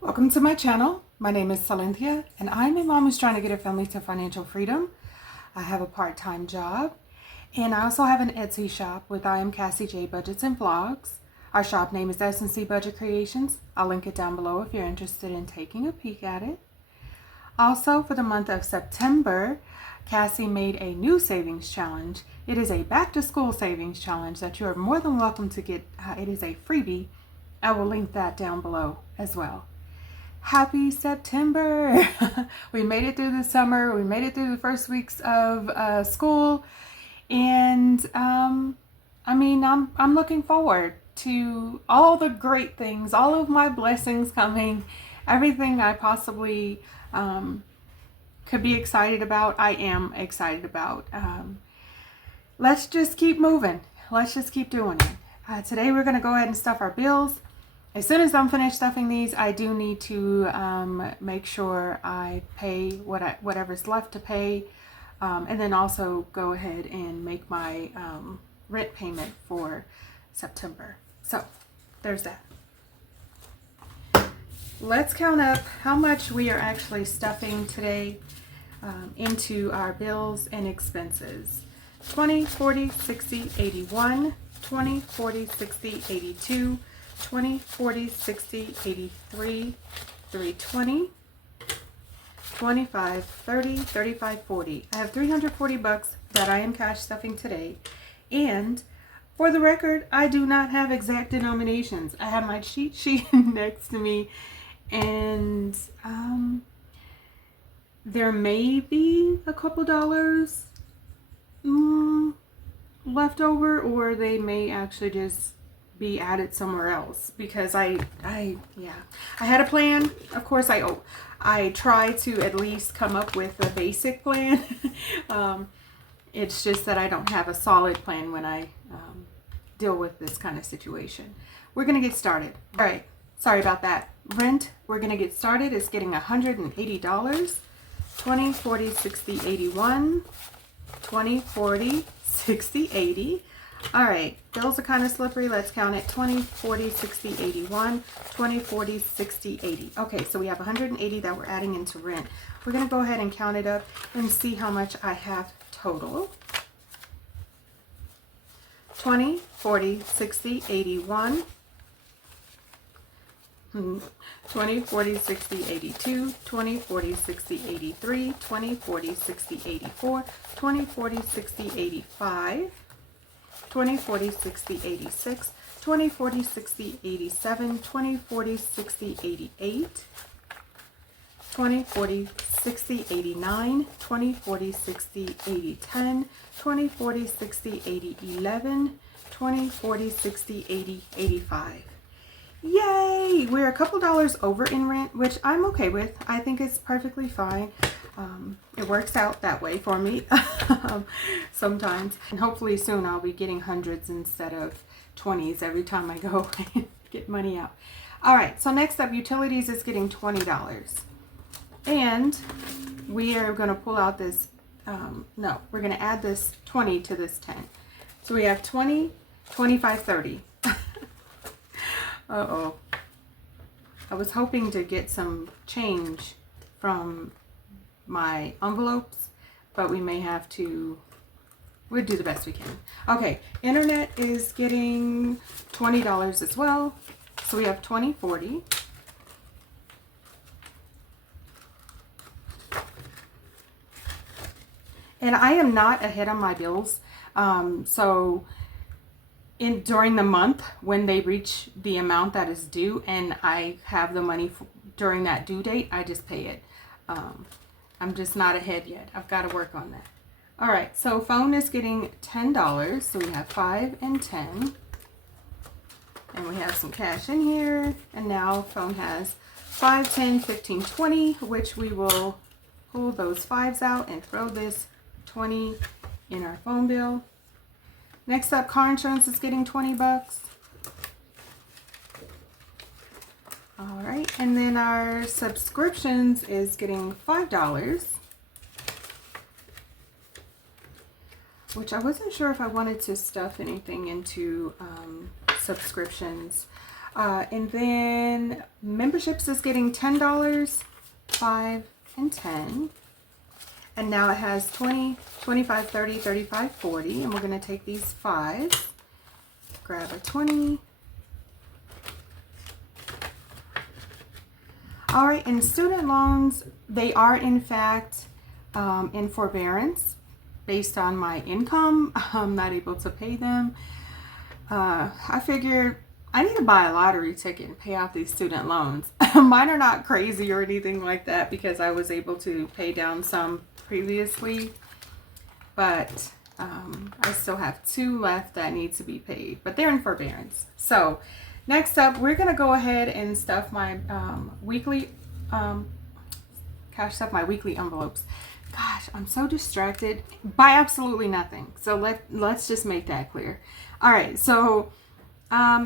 Welcome to my channel. My name is Silynthia and I'm a mom who's trying to get her family to financial freedom. I have a part-time job and I also have an Etsy shop with I am Cassie J Budgets and Vlogs. Our shop name is S&C Budget Creations. I'll link it down below if you're interested in taking a peek at it. Also, for the month of September, Cassie made a new savings challenge. It is a back-to-school savings challenge that you are more than welcome to get. It is a freebie. I will link that down below as well. Happy September! We made it through the summer. We made it through the first weeks of school, and I'm looking forward to all the great things, all of my blessings coming, everything I possibly could be excited about. I am excited about. Let's just keep moving. Let's just keep doing it. Today we're going to go ahead and stuff our bills. As soon as I'm finished stuffing these, I do need to make sure I pay whatever's left to pay, and then also go ahead and make my rent payment for September. So there's that. Let's count up how much we are actually stuffing today into our bills and expenses. 20, 40, 60, 81, 20, 40, 60, 82, 20, 40, 60, 83, 320, 25, 30, 35, 40. I have 340 bucks that I am cash stuffing today. And for the record, I do not have exact denominations. I have my cheat sheet next to me, and there may be a couple dollars left over, or they may actually just be added somewhere else, because I had a plan. Of course, I try to at least come up with a basic plan. It's just that I don't have a solid plan when I deal with this kind of situation. We're gonna get started. All right, sorry about that. Rent, we're gonna get started. It's getting $180. 20, 40, 60, 81, 20, 40, 60, 80. All right, bills are kind of slippery. Let's count it. 20, 40, 60, 81, 20, 40, 60, 80. Okay, so we have 180 that we're adding into rent. We're going to go ahead and count it up and see how much I have total. 20, 40, 60, 81, 20, 40, 60, 82, 20, 40, 60, 83, 20, 40, 60, 84, 20, 40, 60, 85, 20, 40, 60, 86, 20, 40, 60, 87, 20, 40, 60, 88, 20, 40, 60, 89, 20, 40, 60, 80, 10, 20, 40, 60, 80, 11, 20, 40, 60, 80, 85. Yay! We're a couple dollars over in rent, which I'm okay with. I think it's perfectly fine. It works out that way for me sometimes. And hopefully soon I'll be getting hundreds instead of 20s every time I go and get money out. All right, so next up, utilities is getting $20. And we are going to pull out this, no, we're going to add this 20 to this 10. So we have 20, 25, 30. Uh-oh. I was hoping to get some change from my envelopes, but we may have to, we'll do the best we can. Okay, internet is getting $20 as well. So we have 20, 40. And I am not ahead on my bills. So during the month, when they reach the amount that is due and I have the money during that due date, I just pay it. I'm just not ahead yet. I've got to work on that. All right, so phone is getting $10. So we have 5 and 10. And we have some cash in here. And now phone has 5, 10, 15, 20, which we will pull those 5s out and throw this 20 in our phone bill. Next up, car insurance is getting 20 bucks. All right, and then our subscriptions is getting $5, which I wasn't sure if I wanted to stuff anything into subscriptions. And then memberships is getting $10, 5, and 10. And now it has 20, 25, 30, 35, 40. And we're going to take these 5s. Grab a 20. All right, and student loans, they are in fact in forbearance based on my income. I'm not able to pay them. I figured I need to buy a lottery ticket and pay off these student loans. Mine are not crazy or anything like that because I was able to pay down some previously, but I still have 2 left that need to be paid, but they're in forbearance. So next up, we're going to go ahead and stuff my weekly envelopes. Gosh, I'm so distracted by absolutely nothing. So let's just make that clear. All right, so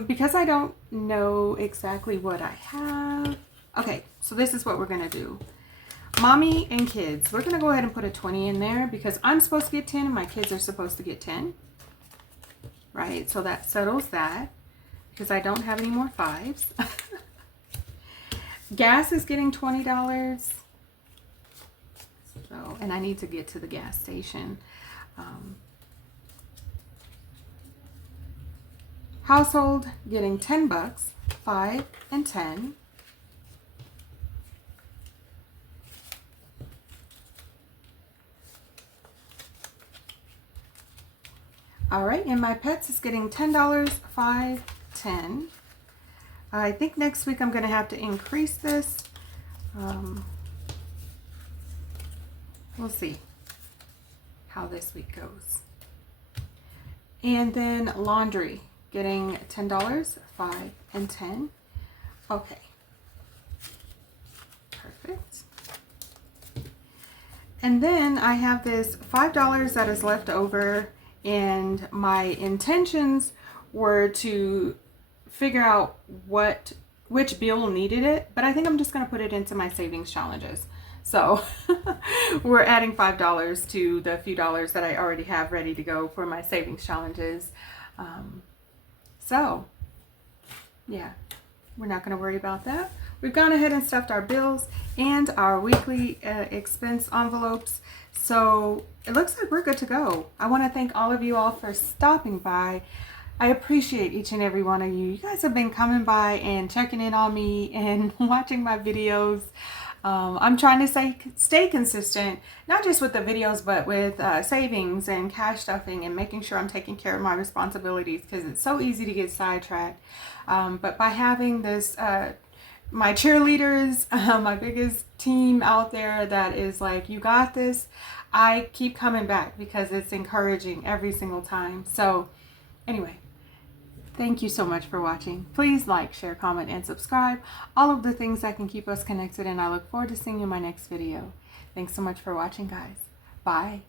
because I don't know exactly what I have. Okay, so this is what we're going to do. Mommy and kids, we're going to go ahead and put a 20 in there because I'm supposed to get 10 and my kids are supposed to get 10. Right, so that settles that because I don't have any more 5s. Gas is getting $20. So, and I need to get to the gas station. Household getting $10, 5, and 10. All right, and my pets is getting $10, 5, 10. I think next week I'm going to have to increase this. We'll see how this week goes. And then laundry getting $10, 5, and 10. Okay. Perfect. And then I have this $5 that is left over, and my intentions were to figure out which bill needed it, but I think I'm just going to put it into my savings challenges. So we're adding $5 to the few dollars that I already have ready to go for my savings challenges. So yeah, we're not going to worry about that. We've gone ahead and stuffed our bills and our weekly expense envelopes. So it looks like we're good to go. I want to thank all of you all for stopping by. I appreciate each and every one of you. You guys have been coming by and checking in on me and watching my videos. I'm trying to stay consistent, not just with the videos, but with savings and cash stuffing and making sure I'm taking care of my responsibilities because it's so easy to get sidetracked. But by having this, my cheerleaders, my biggest team out there that is like, you got this, I keep coming back because it's encouraging every single time. So anyway, thank you so much for watching. Please like, share, comment, and subscribe. All of the things that can keep us connected, and I look forward to seeing you in my next video. Thanks so much for watching, guys. Bye.